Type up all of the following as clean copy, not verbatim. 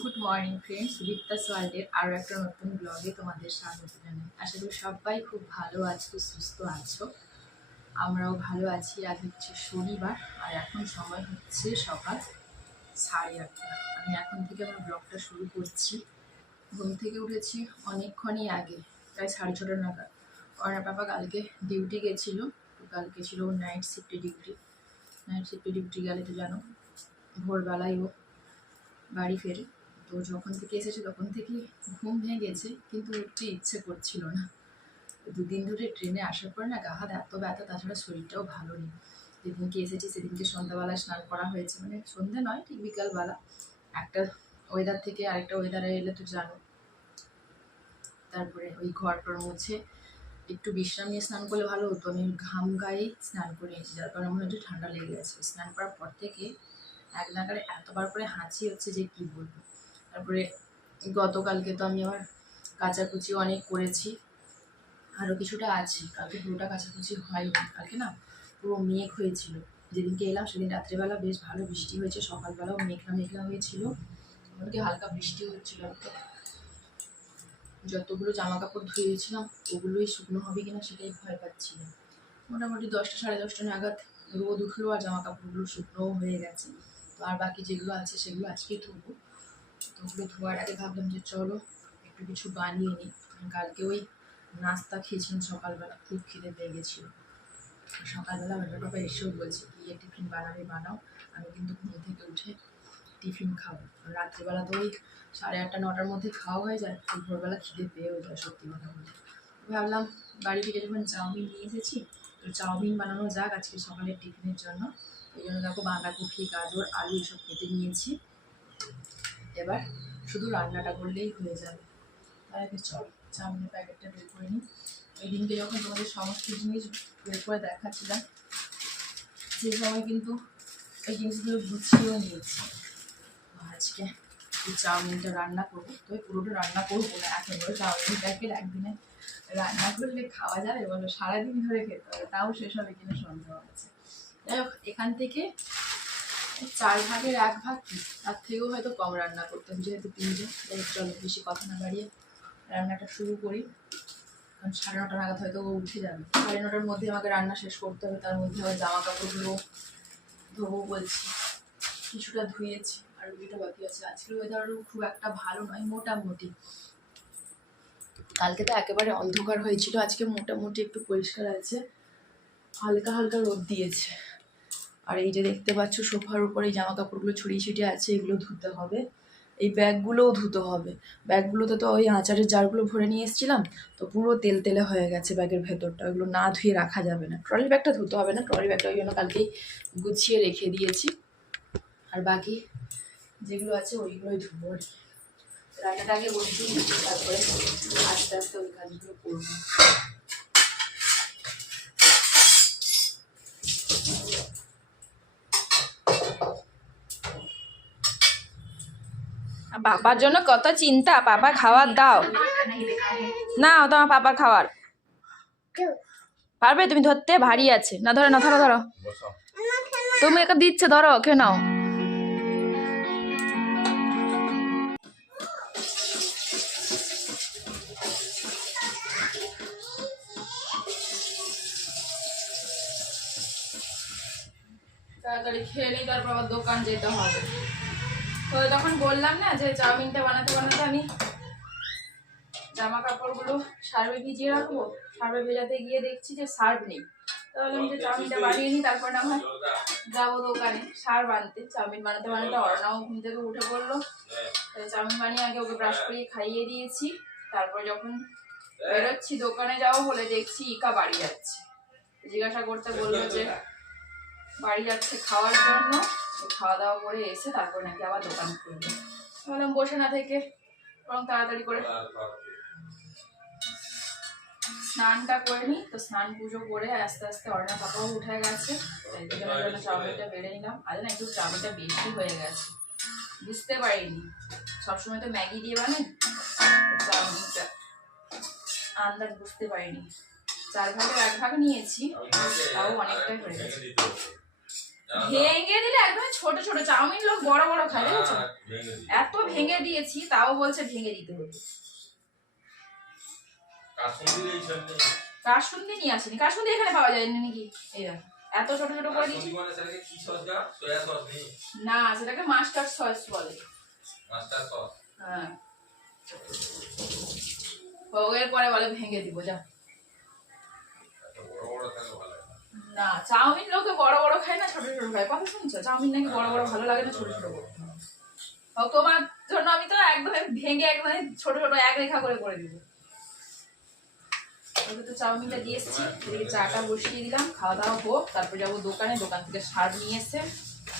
Good morning friends, দীপ্তাস ওয়ার্ল্ডের আরও একটা নতুন ব্লগে তোমাদের স্বাগত জানাই। আশা করি সবাই খুব ভালো আছো, সুস্থ আছো। আমরাও ভালো আছি। আজ হচ্ছে শনিবার আর এখন সময় হচ্ছে সকাল 8:30। আমি এখন থেকে আমার ব্লগটা শুরু করছি। ঘুম থেকে উঠেছি অনেকক্ষণই আগে, প্রায় 6:30 নাগাদ। অর্ণা পাপা কালকে ডিউটি গেছিলো, তো কালকে ছিল নাইট শিফটে ডিউটি গেলে তো জানো ভোরবেলায় ও বাড়ি ফেরে। তো যখন থেকে এসেছে তখন থেকেই ঘুম ভেঙে গেছে, কিন্তু উঠতে ইচ্ছে করছিল না। দুদিন ধরে ট্রেনে আসার পর না গা হাত এত ব্যথা, তাছাড়া শরীরটাও ভালো নেই। যেদিনকে এসেছি সেদিনকে সন্ধ্যাবেলায় স্নান করা হয়েছে, মানে সন্ধ্যে নয়, ঠিক বিকালবেলা। একটা ওয়েদার থেকে আরেকটা ওয়েদারে এলে তো জানো। তারপরে ওই ঘরটার মুছে একটু বিশ্রাম নিয়ে স্নান করলে ভালো হতো। আমি ঘাম গায়ে স্নান করে নিয়েছি, যার কারণে মনে হচ্ছে ঠান্ডা লেগে গেছে। স্নান করার পর থেকে এক নাগারে এতবার করে হাঁচি হচ্ছে যে কি বলবো। তারপরে গতকালকে তো আমি আবার কাচাকুচি অনেক করেছি, আরও কিছুটা আছে। কালকে পুরোটা কাচাকুচি হয়নি, কালকে না পুরো মেঘ হয়েছিল। যেদিনকে এলাম সেদিন রাত্রেবেলা বেশ ভালো বৃষ্টি হয়েছে, সকালবেলাও মেঘলা মেঘলা হয়েছিল, এমনকি হালকা বৃষ্টি হচ্ছিল। তো যতগুলো জামা কাপড় ধুয়েছিলাম ওগুলোই শুকনো হবে কিনা সেটাই ভয় পাচ্ছিলাম। মোটামুটি 10টা 10:30 নাগাদ রোদ উঠলো আর জামা কাপড়গুলো শুকনোও হয়ে গেছে। তো আর বাকি যেগুলো আছে সেগুলো আজকে ধুবো। তো ওগুলো ধোয়ার আগে ভাবলাম যে চলো একটু কিছু বানিয়ে নিই। কালকে ওই নাস্তা খেয়েছিলাম সকালবেলা, খুব খিদে পেয়ে গেছিলো। সকালবেলা আমার বাবা এসেও বলছে কি টিফিন বানাবে বানাও, আমি কিন্তু ঘুম থেকে উঠে টিফিন খাবো। রাত্রিবেলা তো ওই 8:30 9টার মধ্যে খাওয়া হয়ে যায়, তো ভোরবেলা খিদে পেয়েও যায় সত্যি কথা বলতে। ভাবলাম বাড়ি থেকে যখন চাউমিন নিয়ে এসেছি, তো চাউমিন বানানো যাক আজকে সকালের টিফিনের জন্য। এই জন্য দেখো বাঁধাকপি, গাজর, আলু এসব কেটে নিয়েছি। এবার শুধু রান্নাটা করলেই হয়ে যাবে। তার আগে চল চাউমিনের প্যাকেটটা বের করে নিই। এই দিনকে যখন তোমাদের সমস্ত জিনিস বের করে দেখাচ্ছিলাম, সেই সময় কিন্তু এই জিনিসগুলো গুছিয়েও নিয়েছি। আজকে এই চাউমিনটা রান্না করবো, তো পুরোটা রান্না করবো না। এখন বলে চাউমিন প্যাকেট একদিনে রান্না করলে খাওয়া যাবে বলো? সারাদিন ধরে খেতে হবে, তাও শেষ হবে কিনা সন্দেহ আছে। যাই হোক, এখান থেকে 1/4 কি তার থেকেও হয়তো কম রান্না করতাম, যেহেতু 3 জন। চলো বেশি কথা না বাড়িয়ে রান্নাটা শুরু করি। কারণ 9:30 নাগাদ হয়তো ও উঠে যাবে। 9:30টার মধ্যে আমাকে রান্না শেষ করতে হবে। তার মধ্যে আবার জামা কাপড়গুলো ধোবো বলছি, কিছুটা ধুয়েছি আর কিছুটা বাকি আছে। আজকের ওয়েদারও খুব একটা ভালো নয়, মোটামুটি। কালকে তো একেবারে অন্ধকার হয়েছিল, আজকে মোটামুটি একটু পরিষ্কার আছে, হালকা হালকা রোদ দিয়েছে। আর এই যে দেখতে পাচ্ছ সোফার উপরে এই জামা কাপড়গুলো ছড়িয়ে ছিটিয়ে আছে, এগুলো ধুতে হবে। এই ব্যাগগুলোও ধুতে হবে। ব্যাগগুলোতে তো ওই আচারের জারগুলো ভরে নিয়ে এসেছিলাম, তো পুরো তেল তেলে হয়ে গেছে ব্যাগের ভেতরটা। ওইগুলো না ধুয়ে রাখা যাবে না। ট্রলি ব্যাগটা ধুতে হবে না, ট্রলি ব্যাগটা ওই জন্য কালকেই গুছিয়ে রেখে দিয়েছি। আর বাকি যেগুলো আছে ওইগুলোই ধুবো। রান্নাটা আগে বসিয়ে দিচ্ছি, তারপরে আস্তে আস্তে ওই কাজগুলো করবো। পাপার জন্য কত চিন্তা, পাপা খাবার দাও, নাও তোমার পাপার খাবার। পারবে তুমি ধরতে? ভারী আছে না, ধরো না, ধরো ধরো, তুমি একে দিচ্ছে, ধরো ওকে, নাও। তাড়াতাড়ি খেয়ে নিই, তারপর আবার দোকান যেতে হবে। তো তখন বললাম না যে চাউমিনটা বানাতে বানাতে আমি জামা কাপড়গুলো সার্ফে ভিজিয়ে রাখবো। সার্ফে ভেজাতে গিয়ে দেখছি যে সার্ফ নেই। তাহলে আমি যে চাউমিনটা বানিয়ে নিই, তারপর না হয় যাবো দোকানে সার্ফ আনতে। চাউমিন বানাতে বানাতে অর্ণাও ঘুম থেকে উঠে পড়লো। চাউমিন বানিয়ে আগে ওকে ব্রাশ করিয়ে খাইয়ে দিয়েছি। তারপর যখন বেরোচ্ছি দোকানে যাবো বলে, দেখছি ইকা বাড়ি যাচ্ছে। জিজ্ঞাসা করতে বললো যে বাড়ি যাচ্ছে খাওয়ার জন্য, খাওয়া দাওয়া করে এসে তারপর নাকি আবার দোকান খুলবে। বললাম বসে না থেকে বরং তাড়াতাড়ি করে স্নানটা করে নিই। তো স্নান পুজো করে আস্তে আস্তে অর্ণা পাপাও উঠে গেছে। দুজনের জন্য চাউমিনটা বেড়ে নিলাম। আজ না একটু চাউমিনটা বেশি হয়ে গেছে, বুঝতে পারিনি। সবসময় তো ম্যাগি দিয়ে বানাই, চাউমিনটা আন্দাজ বুঝতে পারিনি। 4 ভাগের 1 ভাগ নিয়েছি, তাও অনেকটাই হয়ে গেছে। ভেঙে দিলে একদম ছোট ছোট চাউমিন লোক বড় বড় খায়, দেখেছো? এত ভেঙে দিয়েছি তাও বলছে ভেঙে দিতে হবে। কাসুন্দি নিয়ে আসেনি, কাসুন্দি এখানে পাওয়া যায় নাকি? এই দেখো এত ছোট ছোট করে দিয়েছি। না সেটাকে মাস্টার্ড সস বলে। হ্যাঁ এর পরে বলে ভেঙে দিব যা। না চাউমিন লোকে বড় বড় খায় না ছোট ছোট খায়, কথা শুনছো? চাউমিন নাকি বড় বড় ভালো লাগে না, ছোট ছোট করতে হবে। তোমার জন্য আমি তো একদম ভেঙে একদম ছোট ছোট এক রেখা করে করে দিব। ওকে তো চাউমিনটা দিয়ে এসেছি, এদিকে চাটা বসিয়ে দিলাম, খাওয়া দাওয়া হোক, তারপর যাবো দোকানে, দোকান থেকে সার্ফ নিয়ে এসে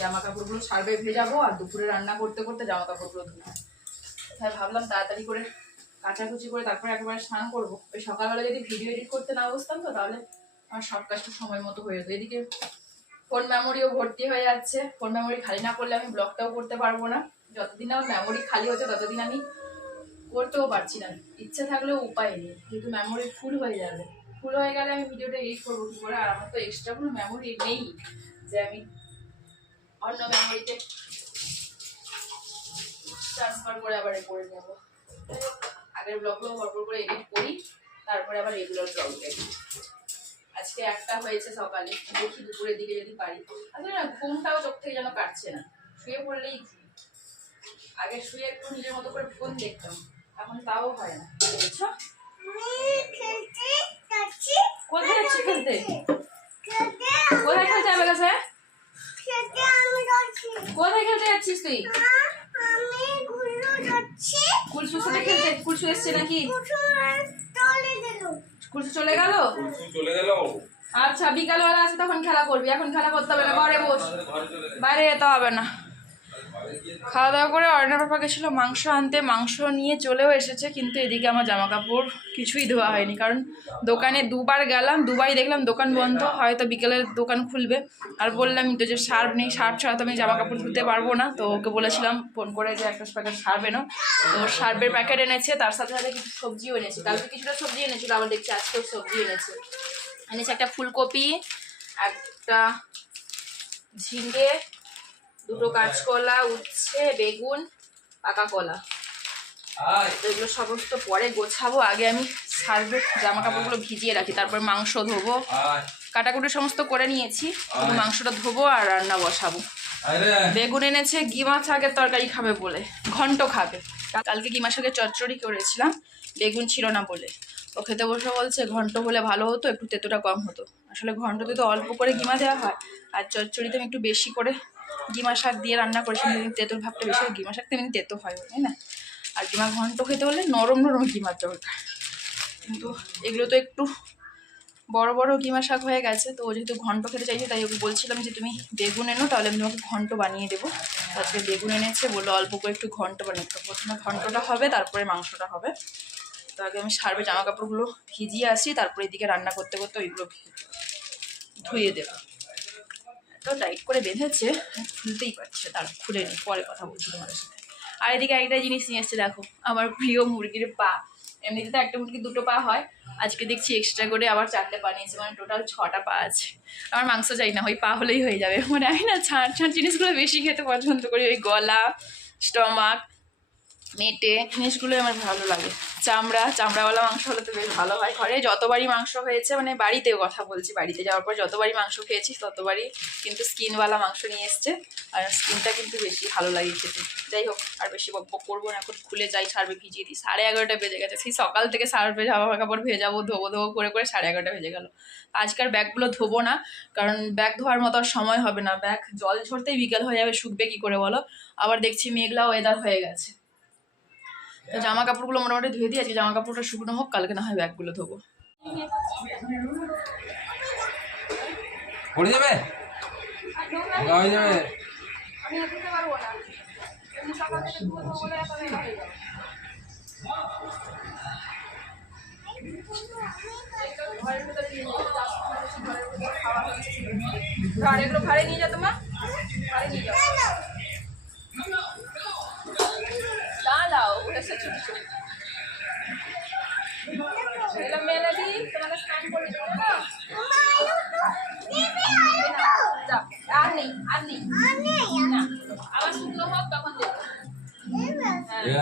জামা কাপড়গুলো সার্ফে ভেজাবো, আর দুপুরে রান্না করতে করতে জামা কাপড়গুলো ধুবো। তাই ভাবলাম তাড়াতাড়ি করে কাচাকুচি করে তারপরে একেবারে স্নান করবো। ওই সকালবেলা যদি ভিডিও এডিট করতে না বসতাম তো তাহলে আমার সব কাজটা সময় মতো হয়ে যেত। এদিকে ফোন মেমোরিও ভর্তি হয়ে যাচ্ছে, ফোন মেমোরি খালি না করলে আমি ব্লগটাও করতে পারবো না। যতদিন আমার মেমোরি খালি হচ্ছে ততদিন আমি করতেও পারছি না, ইচ্ছে থাকলেও উপায় নেই, যেহেতু মেমোরি ফুল হয়ে যাবে। ফুল হয়ে গেলে আমি ভিডিওটা এডিট করবো কি করে? আর আমার তো এক্সট্রা কোনো মেমোরি নেই যে আমি অন্য মেমোরিতে ট্রান্সফার করে আবার করে নেবো। আগের ব্লগগুলো ভরপুর করে এডিট করি, তারপরে আবার রেগুলার ব্লগ দেখি। আজকে একটা হয়েছে সকালে, দেখি দুপুরের দিকে যদি পারি। আসলে না ঘুমটাও চোখ থেকে যেন কাটছে না, শুয়ে পড়লেই আগে শুয়ে একটু নিজের মতো করে ফোন দেখতাম, এখন তাও হয় না, বুঝছো? কোথায় যাচ্ছি খেলতে? কোথায় খেলতে যাবে কাছে? কোথায় খেলতে যাচ্ছিস তুই? কুলসুর সাথে খেলতে? কুলসু এসছে নাকি? কুলসু চলে গেল? আচ্ছা বিকালবেলা আছে তখন খেলা করবি, এখন খেলা করতে হবে না, ঘরে বস, বাইরে যেতে হবে না। খাওয়া দাওয়া করে অর্ণব পাপা গেছিলো মাংস আনতে, মাংস নিয়ে চলেও এসেছে, কিন্তু এদিকে আমার জামা কাপড় কিছুই ধোয়া হয়নি, কারণ দোকানে দুবার গেলাম, দুবারই দেখলাম দোকান বন্ধ, হয়তো বিকেলের দোকান খুলবে। আর বললাম তো যে সার্ফ নেই, সার্ফ ছাড়া তো আমি জামা কাপড় ধুতে পারবো না, তো ওকে বলেছিলাম ফোন করে যে একটা প্যাকেট সার্ফ এনো, তো সার্ফের প্যাকেট এনেছে, তার সাথে সাথে কিছু সবজিও এনেছে, কালকে কিছুটা সবজি এনেছিল, আবার দেখছি আজকেও সবজি এনেছে। একটা ফুলকপি, একটা ঝিঙে, দুটো কাঁচকলা, উচ্ছে, বেগুন, পাকা কলা। এগুলো সমস্ত পরে গোছাবো, আগে আমি সার্ফে জামা কাপড়গুলো ভিজিয়ে রাখি, তারপর মাংস ধোবো, কাটাকুটি সমস্ত করে নিয়েছি, মাংসটা ধোবো আর রান্না বসাবো। বেগুন এনেছে গিমা শাকের তরকারি খাবে বলে, ঘন্ট খাবে। কালকে গিমা শাকের চচ্চড়ি করেছিলাম, বেগুন ছিল না বলে ও খেতে বসে বলছে ঘন্ট হলে ভালো হতো, একটু তেতোটা কম হতো। আসলে ঘন্টতে তো অল্প করে গিমা দেওয়া হয়, আর চচ্চড়িতে আমি একটু বেশি করে গিমা শাক দিয়ে রান্না করেছি, তেঁতুর ভাবটা বেশি হয়, গিমা শাক তো এমনি তেতো হয় তাই না, আর গিমা ঘন্ট খেতে হলে নরম নরম গিমার দরকার। কিন্তু এগুলো তো একটু বড় বড় গিমা শাক হয়ে গেছে, তো ও যেহেতু ঘন্ট খেতে চাইছে তাই ওকে বলছিলাম যে তুমি বেগুন এনো, তাহলে আমি তোমাকে ঘন্ট বানিয়ে দেবো। আজকে বেগুন এনেছে, বললো অল্প করে একটু ঘন্ট বানিয়ে দেবো, প্রথমে ঘন্টটা হবে তারপরে মাংসটা হবে। তো আগে আমি সার্ফে জামা কাপড়গুলো ভিজিয়ে আসি, তারপরে এদিকে রান্না করতে করতে ওইগুলো ধুয়ে দেবো। এত টাইট করে বেঁধেছে খুলতেই পারছে, তার খুলে নি, পরে কথা বলছি তোমার সাথে। আর এদিকে একটা জিনিস নিয়ে এসছে, দেখো আমার প্রিয় মুরগির পা। এমনিতে তো একটা মুরগির দুটো পা হয়, আজকে দেখছি এক্সট্রা করে আবার 4টে পা নিয়েছে, মানে টোটাল 6টা পা আছে। আমার মাংস চাই না, ওই পা হলেই হয়ে যাবে, মানে আমি না ছাড় ছাড় জিনিসগুলো বেশি খেতে পছন্দ করি, ওই গলা, স্টমাক, মেটে জিনিসগুলোই আমার ভালো লাগে। চামড়াওয়ালা মাংস হলে তো বেশ ভালো হয়। ঘরে যতবারই মাংস হয়েছে, মানে বাড়িতেও কথা বলছি, বাড়িতে যাওয়ার পর যতবারই মাংস খেয়েছি ততবারই কিন্তু স্কিনওয়ালা মাংস নিয়ে এসছে, আর স্কিনটা কিন্তু বেশি ভালো লাগে খেতে। যাই হোক আর বেশি বকবক করবো না, এখন খুলে যাই, সার্ফে ভিজিয়ে দিই। 11:30 বেজে গেছে, সেই সকাল থেকে সার্ফে জামা কাপড় ভেজাবো, ধোবো করে 11:30 বেজে গেল। আজকাল ব্যাগগুলো ধোবো না, কারণ ব্যাগ ধোয়ার মতো আর সময় হবে না, ব্যাগ জল ঝরতেই বিকেল হয়ে যাবে, শুকবে কি করে বলো? আবার দেখছি মেঘলা ওয়েদার হয়ে গেছে, তো জামা কাপড়গুলো মোটামুটি ধুয়ে দিয়ে আজকে জামা কাপড়টা শুকনো হোক, কালকে না হয় ব্যাগগুলো ধোবো। পড়ে যাবে, হয়ে যাবে। এগুলো ভাড়ে নিয়ে যাও, তোমার ভাড়ে নিয়ে যাও, দাঁড়াও এসে ছোট ছোট মেলে দিই, তোমাকে স্নান করে দেবো না, আর নেই ये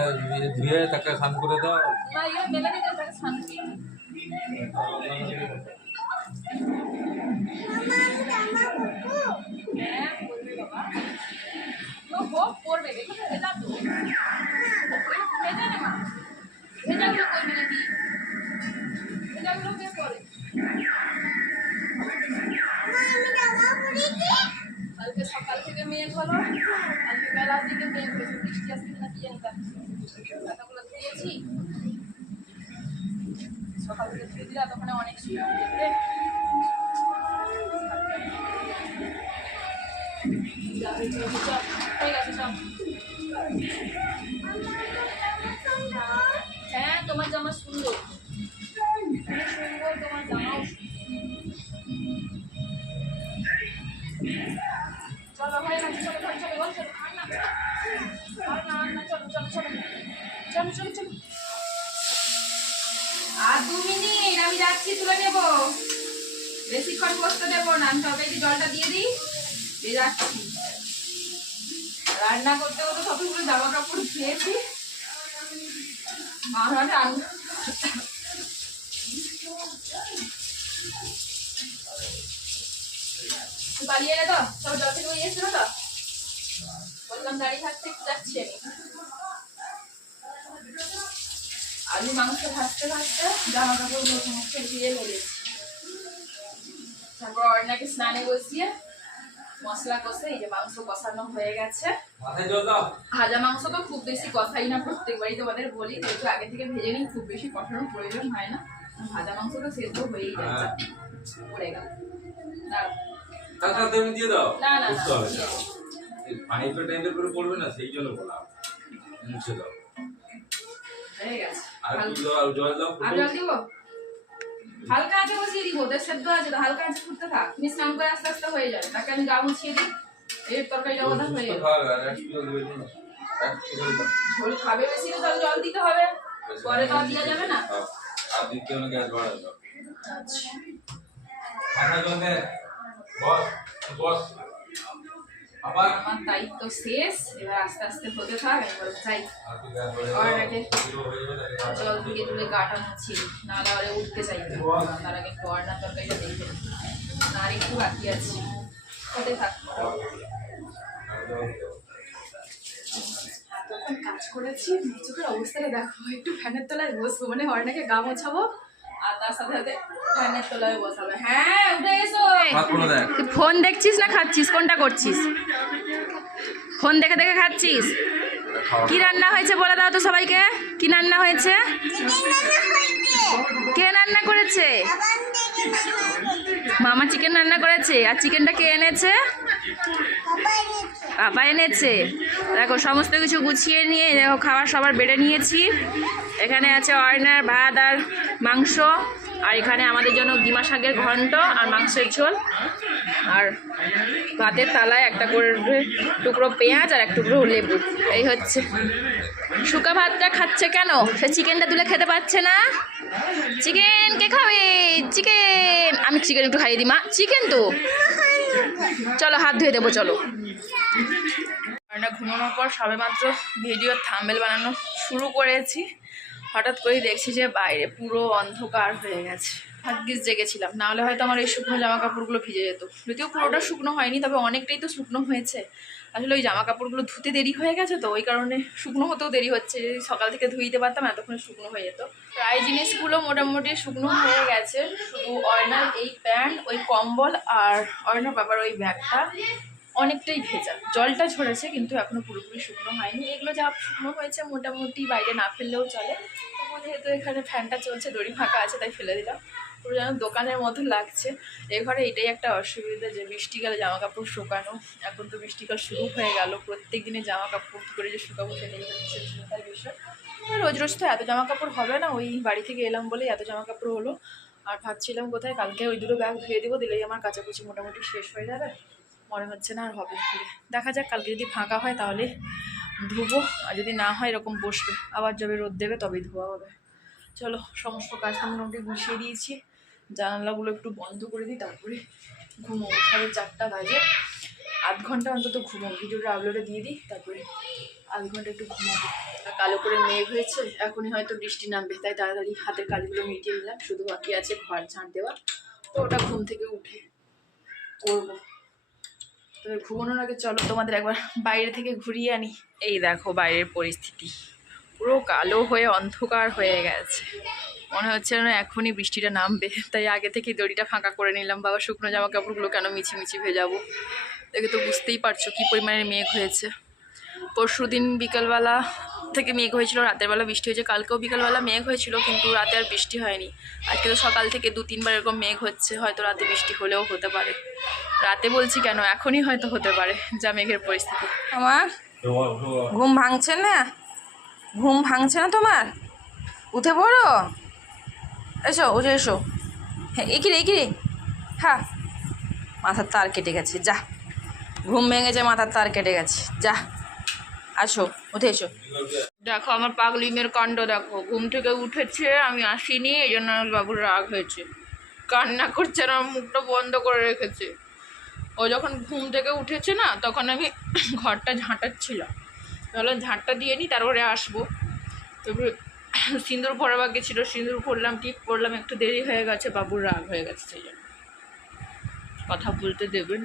धुए তাকে স্নান করে দাও। না ইয়ে মেলে দিতে তাকে স্নান করিয়ে দিই। হ্যাঁ করবে বাবা, তো হোক করবে, দেখো তো ভেজা তো ভেজা না মা, ভেজাগুলো করবে নাকি, ভেজাগুলো কে করে? কালকে সকাল থেকে মেঘ হলো, আজকে বেলার দিকে মেঘ হয়েছে, বৃষ্টি আসবে না কি জানি, পাতাগুলো ধুয়েছি সকাল থেকে ধুয়ে দিলে তখন অনেক শুয়ে দেখবে। হয়ে গেছে সব। হ্যাঁ তোমার জামা সুন্দর, সুন্দর তোমার জামাও। চলো হয়ে গেছে, চলো চলো চলো চলো চলো, আর না আর না আর না, চলো চলো চলো চলো চলো চলো। আর 2 মিনিট আমি যাচ্ছি, তুলে নেব, বেশিক্ষণ বসতে দেবো না, আমি তবে জলটা দিয়ে দিই, দিয়ে যাচ্ছি। রান্না করতে করতে সবগুলো জামা কাপড় ধুয়েছি, মা রান্না পালিয়ে এলে তো, সব জল থেকে ওই এসেছিল তো, বললাম দাঁড়িয়ে থাকতে যাচ্ছি আমি। আলু মাংস ভাজতে ভাজতে জামা কাপড়গুলো সমস্ত ধুয়ে মেরেছি, তারপর অর্ণাকে স্নানে বসিয়ে মশলা কষে এই যে মাংস কষানো হয়ে গেছে। মাথায় জল দাও। ভাজা মাংস তো খুব বেশি কষাই না, প্রত্যেকবারই তোমাদের বলি, যেহেতু আগে থেকে ভেজে নিই, খুব বেশি কষানোর প্রয়োজন হয় না, ভাজা মাংস তো সেদ্ধ হয়েই যাচ্ছে। পড়ে গেল টাকা তুমি দিয়ে দাও। না না বুঝতে হবে না, পানি তো টাইমে করে পড়বে না, সেই জন্য বলা, মুছে দাও। হয়ে গেছে, আর কি দাও, আর জল দাও। আর জল দিব, হালকা আঁচে বসিয়ে দিব, ওদের সেদ্ধ আছে তো হালকা আঁচে ফুটতে থাক, তুমি স্নান করে আস্তে আস্তে হয়ে যাবে, তাকে আমি গা মুছিয়ে দিই, এর তরকারি জগটা হয়ে যাবে। ঝোল খাবে বেশি তো তাহলে জল দিতে হবে, পরে তো আর দেওয়া যাবে না। আর দিতে হবে, গ্যাস বাড়াও। আচ্ছা মাথায় জল দে, বস বস। আবার আমার দায়িত্ব শেষ, এবার আস্তে আস্তে হতে থাক, এবার যাই জল দিয়ে তুলে গাটা মুছিয়ে দিই, নাহলে আরে উঠতে চাইবে, তার আগে একটু অর্ণার তরকারিটা দেখে নিই, না আর একটু বাকি আছে, হতে থাক। এতক্ষণ কাজ করেছি, চোখের অবস্থাটা দেখো, একটু ফ্যানের তলায় বসবো, মানে অর্ণাকে গা মোছাবো আর তার সাথে সাথে ফ্যানের তলায় বসাবে। হ্যাঁ উঠে এসো। ফোন দেখছিস না খাচ্ছিস, কোনটা করছিস? ফোন দেখে দেখে খাচ্ছিস? কি রান্না হয়েছে বলে দাও তো সবাইকে, কি রান্না হয়েছে? কে রান্না করেছে? মামা চিকেন রান্না করেছে। আর চিকেনটা কে এনেছে? পাপা এনেছে। দেখো সমস্ত কিছু গুছিয়ে নিয়ে দেখো খাবার সবার বেড়ে নিয়েছি। এখানে আছে অর্ণার ভাত আর মাংস, আর এখানে আমাদের জন্য ডিমা শাকের ঘন্ট আর মাংসের ঝোল, আর ভাতের থালায় একটা করে টুকরো পেঁয়াজ আর এক টুকরো লেবু। এই হচ্ছে। শুকা ভাতটা খাচ্ছে কেন? সে চিকেনটা তুলে খেতে পারছে না। চিকেন কে খাবে? চিকেন আমি চিকেন একটু খাইয়ে দিই মা। চিকেন তো চলো হাত ধুয়ে দেবো, চলো। ঘুমানোর পর সবেমাত্র ভিডিও থাম্বনেল বানানো শুরু করেছি, হঠাৎ করেই দেখছি যে বাইরে পুরো অন্ধকার হয়ে গেছে। ভাগ্যিস জেগেছিলাম, নাহলে হয়তো আমার এই শুকনো জামা কাপড়গুলো ভিজে যেত। যদিও পুরোটা শুকনো হয়নি, তবে অনেকটাই তো শুকনো হয়েছে। আসলে ওই জামা কাপড়গুলো ধুতে দেরি হয়ে গেছে, তো ওই কারণে শুকনো হতেও দেরি হচ্ছে। যদি সকাল থেকে ধুইতে পারতাম এতক্ষণে শুকনো হয়ে যেত। প্রায় জিনিসগুলো মোটামুটি শুকনো হয়ে গেছে, শুধু অর্ণার এই প্যান্ট, ওই কম্বল আর অর্ণার বাবার ওই ব্যাগটা অনেকটাই ভেজা। জলটা ঝরেছে কিন্তু এখনো পুরোপুরি শুকনো হয়নি। এগুলো যা শুকনো হয়েছে মোটামুটি বাইরে না ফেললেও চলে। তবুও যেহেতু এখানে ফ্যানটা চলছে, দড়ি ফাঁকা আছে, তাই ফেলে দিলাম। পুরো যেন দোকানের মতো লাগছে। এই ঘরে এটাই একটা অসুবিধা যে বৃষ্টিকালে জামা কাপড় শুকানো। এখন তো বৃষ্টিকাল শুরু হয়ে গেল, প্রত্যেক দিনে জামা কাপড় কী করে যে শুকাবো সেটাই হচ্ছে চিন্তার বিষয়। রোজ রোজ তো এত জামা কাপড় হবে না, ওই বাড়ি থেকে এলাম বলেই এত জামা কাপড় হলো। আর ভাবছিলাম কোথায় কালকে ওই দুটো ব্যাগ ধুয়ে দেবো, দিলেই আমার কাচাকুচি মোটামুটি শেষ হয়ে যাবে। মনে হচ্ছে না আর হবে। দেখা যাক, কালকে যদি ফাঁকা হয় তাহলে ধুবো, আর যদি না হয় এরকম বসবে, আবার যবে রোদ দেবে তবেই ধোয়া হবে। চলো সমস্ত কাজ মোটামুটি গুছিয়ে দিয়েছি, জানালাগুলো একটু বন্ধ করে দিই, তারপরে ঘুমোবো। 4:30 বাজে, আধ ঘন্টা অন্তত ঘুমো। ভিডিওটা আপলোডে দিয়ে দিই, তারপরে আধ ঘন্টা একটু ঘুমাবো। আর কালো করে মেঘ হয়েছে, এখনই হয়তো বৃষ্টি নামবে, তাই তাড়াতাড়ি হাতের কাজগুলো মিটিয়ে নিলাম। শুধু বাকি আছে ঘর ঝাঁট দেওয়া, তো ওটা ঘুম থেকে উঠে করবো। তবে ঘুমানোর আগে চলো তোমাদের একবার বাইরে থেকে ঘুরিয়ে আনি। এই দেখো বাইরের পরিস্থিতি, পুরো কালো হয়ে অন্ধকার হয়ে গেছে, মনে হচ্ছে না এখনই বৃষ্টিটা নামবে। তাই আগে থেকে দড়িটা ফাঁকা করে নিলাম। বাবা শুকনো জামা কাপড়গুলো কেন মিছিমিছি ভেজাবো, দেখে তো বুঝতেই পারছো কী পরিমাণের মেঘ হয়েছে। পরশু দিন বিকালবেলা থেকে মেঘ হয়েছিল, রাতের বেলা বৃষ্টি হয়েছে। কালকেও বিকালবেলা মেঘ হয়েছিল, কিন্তু রাতে আর বৃষ্টি হয়নি। আজকে তো সকাল থেকে 2-3 বার এরকম মেঘ হচ্ছে, হয়তো রাতে বৃষ্টি হলেও হতে পারে। রাতে বলছি কেন, এখনই হয়তো হতে পারে, যা মেঘের পরিস্থিতি। আমার ঘুম ভাঙছে না, ঘুম ভাঙছে না তোমার? উঠে পড়ো, এসো উঠে এসো। হ্যাঁ একিরে হ্যাঁ, মাথার তার কেটে গেছে, যা ঘুম ভেঙেছে, মাথার তার কেটে গেছে, যা আসো উঠে এসো। দেখো আমার পাগলি মেয়ের কাণ্ড দেখো, ঘুম থেকে উঠেছে, আমি আসিনি, এই জন্য বাবুর রাগ হয়েছে, কান্না করছে, আর আমার মুখটা বন্ধ করে রেখেছে। ও যখন ঘুম থেকে উঠেছে না, তখন আমি ঘরটা ঝাঁটাচ্ছিলাম, তাহলে ঝাঁটটা দিয়ে নিই, তারপরে আসবো। তারপরে সিঁদুর পরা বাকি ছিল, সিঁদুর পরলাম, টিপ পরলাম, একটু দেরি হয়ে গেছে, বাবুর রাগ হয়ে গেছে, সেই জন্য কথা বলতে দেবে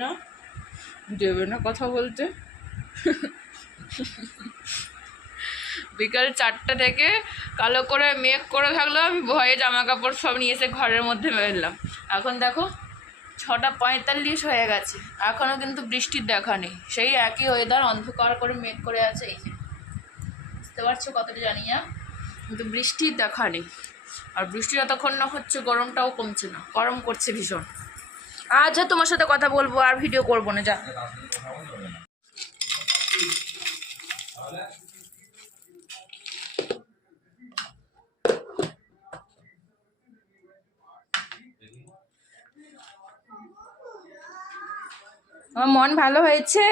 না কথা বলতে। বিকাল 4টা থেকে কালো করে মেঘ করে থাকলো, আমি ভয়ে জামা কাপড় সব নিয়ে এসে ঘরের মধ্যে মেললাম। এখন দেখো 6:45 হয়ে গেছে, এখনও কিন্তু বৃষ্টির দেখা নেই, সেই একই ওয়েদার, অন্ধকার করে মেঘ করে আছে। এই যে বুঝতে পারছো কতটা জানি না, কিন্তু বৃষ্টির দেখা নেই। আর বৃষ্টি যতক্ষণ না হচ্ছে, গরমটাও কমছে না, গরম করছে ভীষণ। আচ্ছা তোমার সাথে কথা বলবো, আর ভিডিও করবো না, যা। আমার মন ভালো হয়েছে,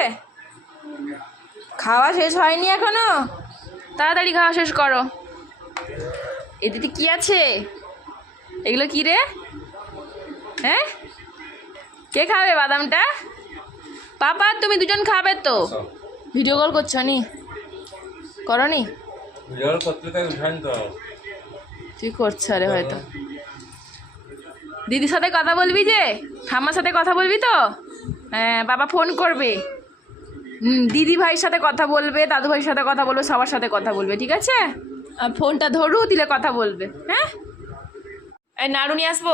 খাওয়া শেষ হয়নি এখনো, তাড়াতাড়ি খাওয়া শেষ করো। এদিকে কি আছে, এগুলো কি রে? হ্যাঁ, কে খাবে বাদামটা? পাপা তুমি দুজন খাবে তো? ভিডিও কল করছো নি, করো নি? তুই করছো, আরে হয়তো দিদির সাথে কথা বলবি, যে ঠাম্মার সাথে কথা বলবি তো? হ্যাঁ, বাবা ফোন করবে, দিদি ভাইয়ের সাথে কথা বলবে, দাদু ভাইয়ের সাথে কথা বলবে, সবার সাথে কথা বলবে, ঠিক আছে? আর ফোনটা ধরু, দিলে কথা বলবে। হ্যাঁ, এই নাড়ু নিয়ে আসবো।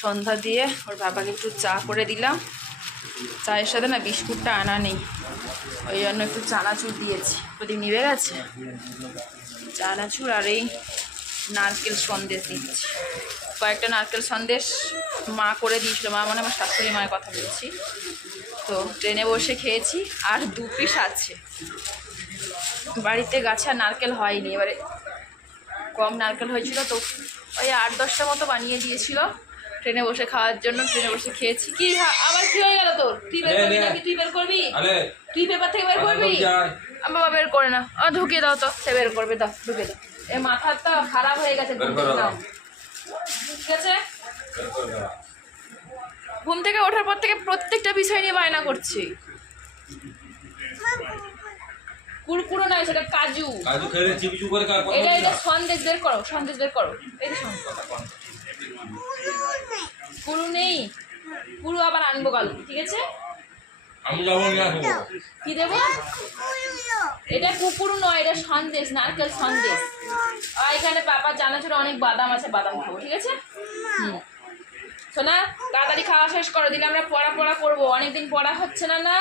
সন্ধ্যা দিয়ে ওর বাবাকে একটু চা করে দিলাম, চায়ের সাথে না বিস্কুটটা আনা নেই, ওই জন্য একটু চানাচুর দিয়েছি। প্রদীপ নিভে গেছে, চানাচুর আর এই নারকেল সন্দেশ দিচ্ছি। কয়েকটা নারকেল সন্দেশ মা করে দিয়েছিল, মা মানে আমার শাশুড়ি মায়ের কথা বলছি, তো ট্রেনে বসে খেয়েছি। আর 2 পিস আছে, বাড়িতে গাছে আর নারকেল হয়নি, এবারে কম নারকেল হয়েছিল, তো ওই 8-10টা মতো বানিয়ে দিয়েছিল ট্রেনে বসে খাওয়ার জন্য। ট্রেনে বসে খেয়েছি। কি আবার কি হয়ে গেল তোর? তুই বের করবি নাকি? তুই বের করবি? তুই পেপার থেকে বের করবি? বাবা বের করে না, ঢুকিয়ে দাও তো, সে বের করবে, দাও ঢুকে দাও। এই মাথাটা খারাপ হয়ে গেছে, ঠিক আছে? ঘুম থেকে ওঠার পর থেকে প্রত্যেকটা বিষয় নিয়ে বায়না করছি। কুরকুরো নয়, সেটা কাজু। এটা সন্দেশ বের করো, সন্দেশ বের করো। এই যে কুরু নেই, কুরু আবার আনবো কাল, ঠিক আছে? কি দেবো? এটা কুকুরু নয়, এটা সন্দেশ, নারকেল সন্দেশ। আর এখানে পাপা চানাচুর অনেক বাদাম আছে, বাদাম খাবো, ঠিক আছে? শোনা, তাড়াতাড়ি খাওয়া শেষ করো, দিলে আমরা পড়া করবো। অনেকদিন পড়া হচ্ছে না, না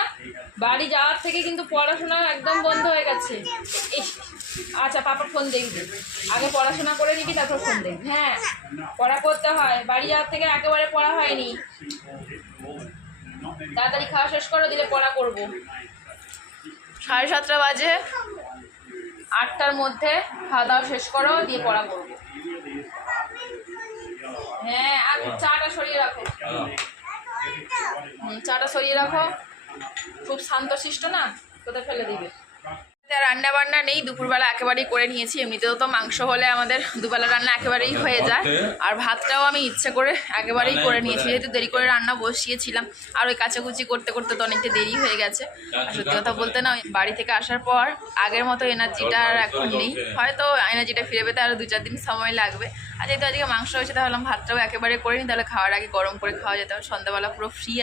বাড়ি যাওয়ার থেকে কিন্তু পড়াশোনা একদম বন্ধ হয়ে গেছে। আচ্ছা পাপা ফোন দেখবি, আগে পড়াশোনা করে নিবি, তারপর ফোন দেখবি। হ্যাঁ, পড়া করতে হয়, বাড়ি যাওয়ার থেকে একেবারে পড়া হয়নি। তাড়াতাড়ি খাওয়া শেষ করো, দিলে পড়া করবো। 7:30 বাজে, 8টার মধ্যে খাওয়া দাওয়া শেষ করো, দিয়ে পড়া করবো। হ্যাঁ, আর চাটা সরিয়ে রাখো, চাটা সরিয়ে রাখো। খুব শান্তশিষ্ট না, কোথায় ফেলে দিবে। রান্না বান্না নেই, দুপুরবেলা একেবারেই করে নিয়েছি। এমনিতেও তো মাংস হলে আমাদের দুবেলা রান্না একেবারেই হয়ে যায়, আর ভাতটাও আমি ইচ্ছে করে একেবারেই করে নিয়েছি, যেহেতু দেরি করে রান্না বসিয়েছিলাম। আর ওই কাচাকুচি করতে করতে তো অনেকটা দেরি হয়ে গেছে। আর সত্যি কথা বলতে না, বাড়ি থেকে আসার পর আগের মতো এনার্জিটা আর এখন নেই, হয়তো এনার্জিটা ফিরে পেতে আরও 2-4 দিন সময় লাগবে। আর যেহেতু আজকে মাংস হয়েছে, তাহলে ভাতটাও একেবারে করে নিই, তাহলে খাওয়ার আগে গরম করে খাওয়া যেতে হবে। সন্ধ্যাবেলা পুরো ফ্রি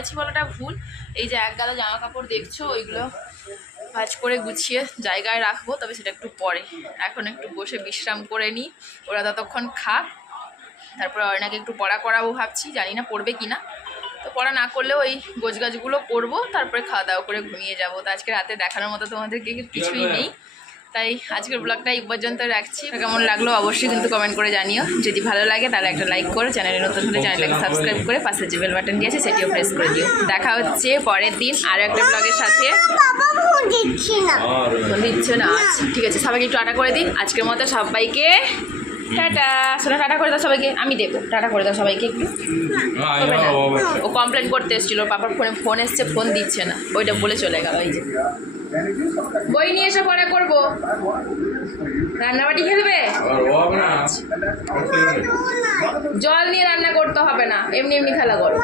আছি বলাটা ভুল। এই যে এক গাদা জামা কাপড় দেখছো, ওইগুলো ভাঁজ করে গুছিয়ে জায়গায় রাখবো, তবে সেটা একটু পরে। এখন একটু বসে বিশ্রাম করে নিই, ওরা ততক্ষণ খাক, তারপরে অয়নাকে একটু পড়া করাবো ভাবছি, জানি না পড়বে কি না। তো পড়া না করলেও ওই গোছগাছগুলো করবো, তারপরে খাওয়া দাওয়া করে ঘুমিয়ে যাবো। তো আজকে রাতে দেখানোর মতো তোমাদেরকে কিছুই নেই, তাই আজকের ব্লগটা এই পর্যন্ত রাখছি। কেমন লাগলো অবশ্যই কিন্তু কমেন্ট করে জানিও। যদি ভালো লাগে তাহলে একটা লাইক করে, চ্যানেলে নতুন হলে চ্যানেলটাকে সাবস্ক্রাইব করে পাশে যে বেল বাটন দিয়েছে সেটিও প্রেস করে দিও। দেখা হচ্ছে পরের দিন আরও একটা ব্লগের সাথে। ফোন দিচ্ছে না, আচ্ছা ঠিক আছে, সবাইকে একটু টাটা করে দিন আজকের মতো। সবাইকে টাটা। শোনা, টাটা করে দাও সবাইকে, আমি দেবো। টাটা করে দাও সবাইকে একটু। ও কমপ্লেন করতে এসেছিলো, পাপার ফোন এসছে, ফোন দিচ্ছে না, ওইটা বলে চলে গেল। এই যে বই নিয়ে এসে পরে করবো, রান্নাবাটি খেলবে, জল নিয়ে রান্না করতে হবে না, এমনি এমনি খেলা করো।